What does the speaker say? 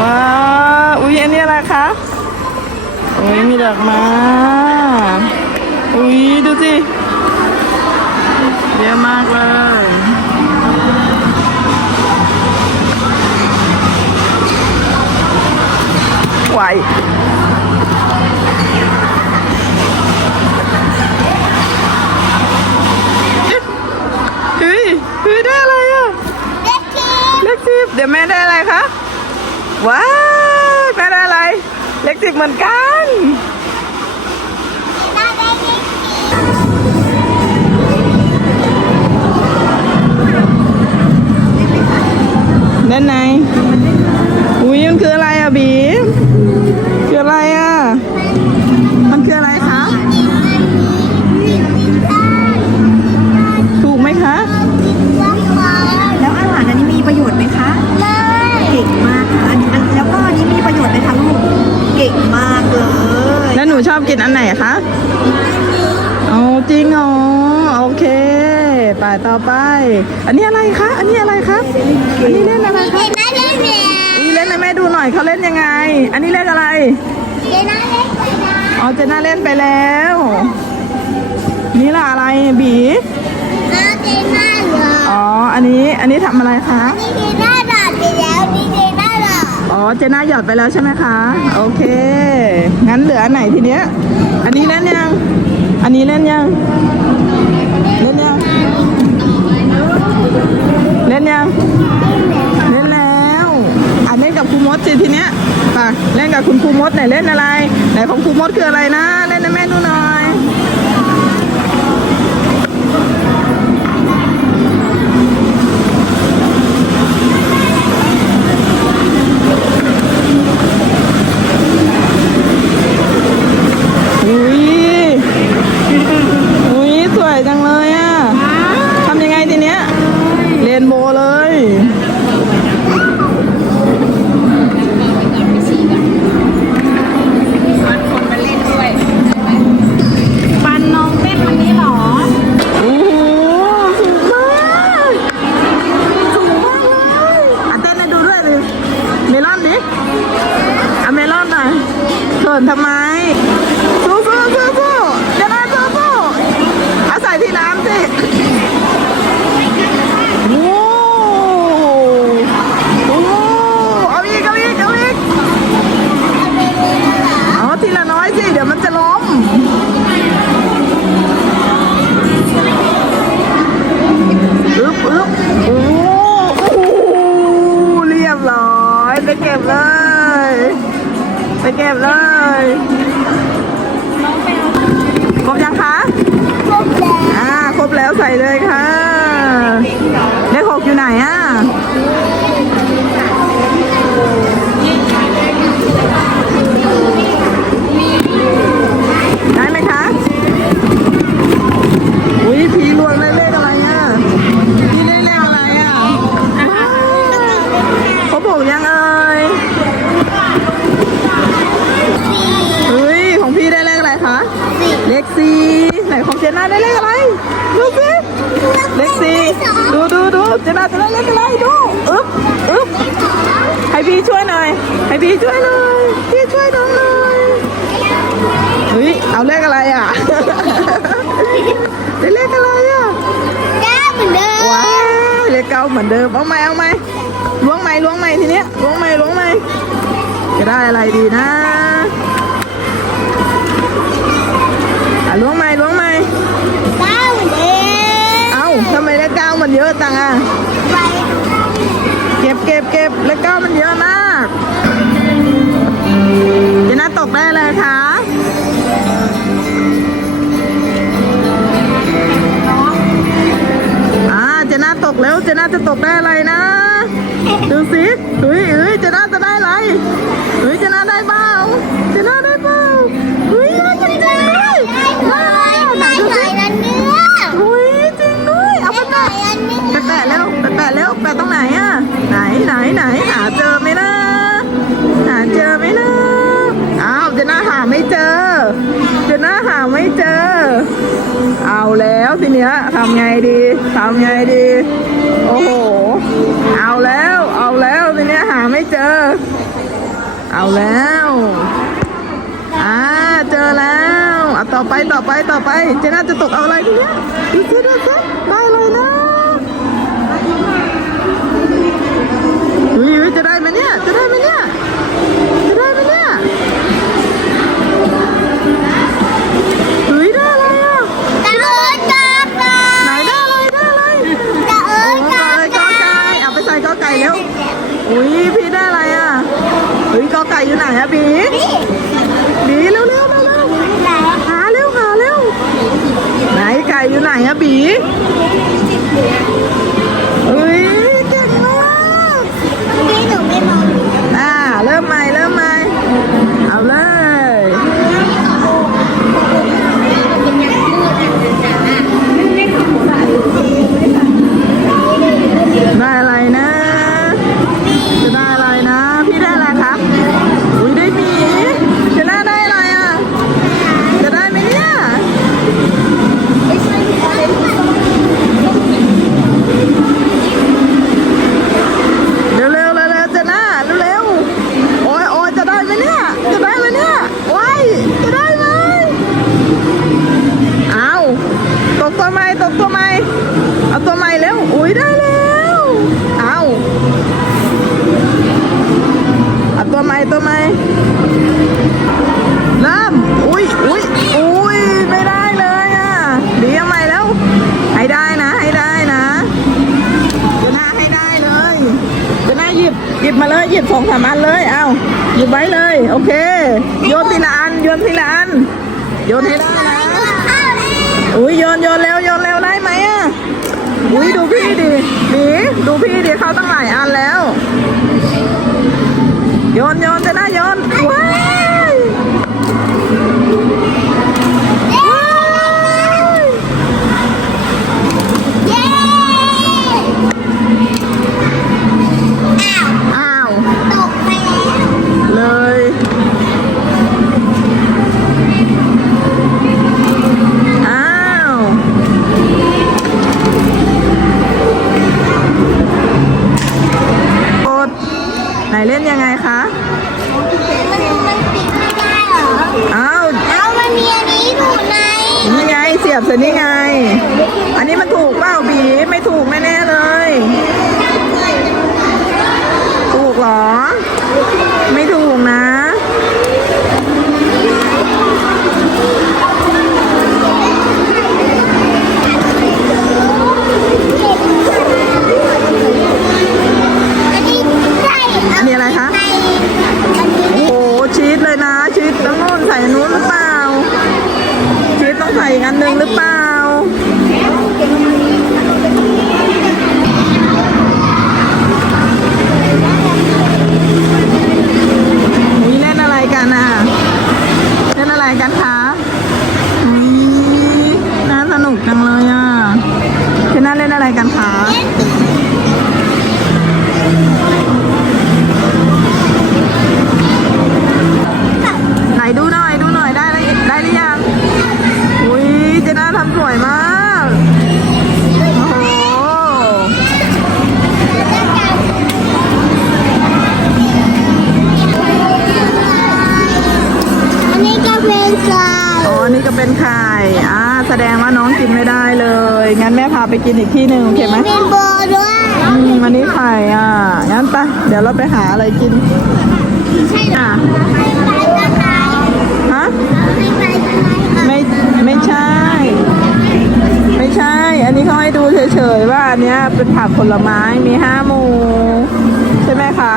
คะว้าว อุ้ยอันนี้อะไรคะอุ้ยมีดอกไม้อุ้ยดูสิเยอะมากเลยไหวเฮ้ยเฮ้ยได้อะไรอะเด็กทีเลขสิบเดี๋ยวแม่ได้อะไรคะ ว้าวแม่ได้อะไร เล็กสิบเหมือนกัน อันนี้อะไรคะ อันนี้อะไรครับ อันนี้เล่นอะไรคะเด็กน่าเล่นเนี่ยนี่เล่นให้แม่ดูหน่อยเขาเล่นยังไง อันนี้เล่นอะไรเด็กน่าเล่นไปนะอ๋อเจน่าเล่นไปแล้ว นี่ล่ะอะไรบีน่าเด็กน่าเหรออ๋อ อันนี้อันนี้ทำอะไรคะ นี่เด็กน่าหลับไปแล้วนี่เด็กน่าหลับอ๋อเจน่าหยอดไปแล้วใช่ไหมคะ โอเค งั้นเหลืออันไหนทีเนี้ย อันนี้เล่นยัง อันนี้เล่นยัง นยังเล่นแล้วอะเล่นกับครูมดสิทีเนี้ยไปเล่นกับคุณครูมดไหนเล่นอะไรไหนของครูมดคืออะไรนะ เล่นให้แม่ดูหน่อย ไปเก็บเลยครบยังคะครบแล้วอ่าครบแล้วใส่เลยค่ะเลขหกอยู่ไหนอะ ไหนของเจน่าได้เลขอะไร ดูสิเลขสี่ดูดูดูเจน่าจะได้เลขอะไรดูอึ๊บอึ๊บให้พี่ช่วยหน่อยให้พี่ช่วยหน่อยพี่ช่วยน้องหน่อยเฮ้ยเอาเลขอะไรอะได้เลขอะไรอะแก้เหมือนเดิมว้าวเลขเก้าเหมือนเดิมเอาไหมเอาไหมล้วงไหมล้วงไหมทีเนี้ยล้วงไหมล้วงไหมจะได้อะไรดีนะอะล้วงไหมล้วง ทำไมเลขเก้ามันเยอะจังอะ เก็บเก็บเก็บเลขเก้ามันเยอะมากเจน่าตกได้เลยคะอ่าเจน่าตกแล้วเจน่าจะตกได้อะไรนะ ดูสิเฮ้ยเฮ้ยเจน่าจะได้อะไรเฮ้ยเจน่าได้เปล่าเจน่าได้ อะตรงไหนอะไหนไหนไหนหาเจอไหมนะหาเจอไหมนะอ้าวจะน่าหาไม่เจอจะน่าหาไม่เจอ เอาแล้วทีเนี้ยทำไงดีทำไงดี โอ้โห เอาแล้ว เอาแล้วทีเนี้ยหาไม่เจอ เอาแล้วอ่าเจอแล้วอะต่อไปต่อไปต่อไปจะน่าจะตกเอาอะไรทีเนี้ยดูซิดูซิ จะได้ไหมเนี่ย จะได้ไหมเนี่ยอุ้ยได้อะไรอะตาเอ๋ยตาตาไหนได้อะไรได้อะไรตาเอ๋ยโอ้ตายกอไก่เอาไปใส่กอไก่เร็วอุ้ยพี่ได้อะไรอะอุ้ยกอไก่อยู่ไหนอะบีบีเร็วเร็วเร็วเร็วไหนหาเร็วหาเร็วไหนไก่อยู่ไหนอะบี หยิบสองสามอันเลย เอาหยิบไว้เลย โอเค โยนทีละอัน โยนทีละอัน โยนให้ได้นะ อุ้ยโยนโยนเร็วโยนเร็วได้ไหมอะ อุ้ยดูพี่ดิหนีดูพี่ดิเขาตั้งหลายอันแล้ว โยนโยนจะได้โยนว้า ดูหน่อยดูหน่อยได้แล้วได้หรือยังอุ้ยเจน่าทำสวยมากโอ้โหอันนี้ก็เป็นไก่อ๋ออันนี่ก็เป็นไข่อ่าแสดงว่าน้องกินไม่ได้เลย งั้นแม่พาไปกินอีกที่หนึ่งโอเคไหมมีโบด้วยอืมอันนี้ไข่อะงั้นไปเดี๋ยวเราไปหาอะไรกินใช่เหรอ อะ เป็นผักผลไม้มีห้าหมู่ใช่ไหมคะ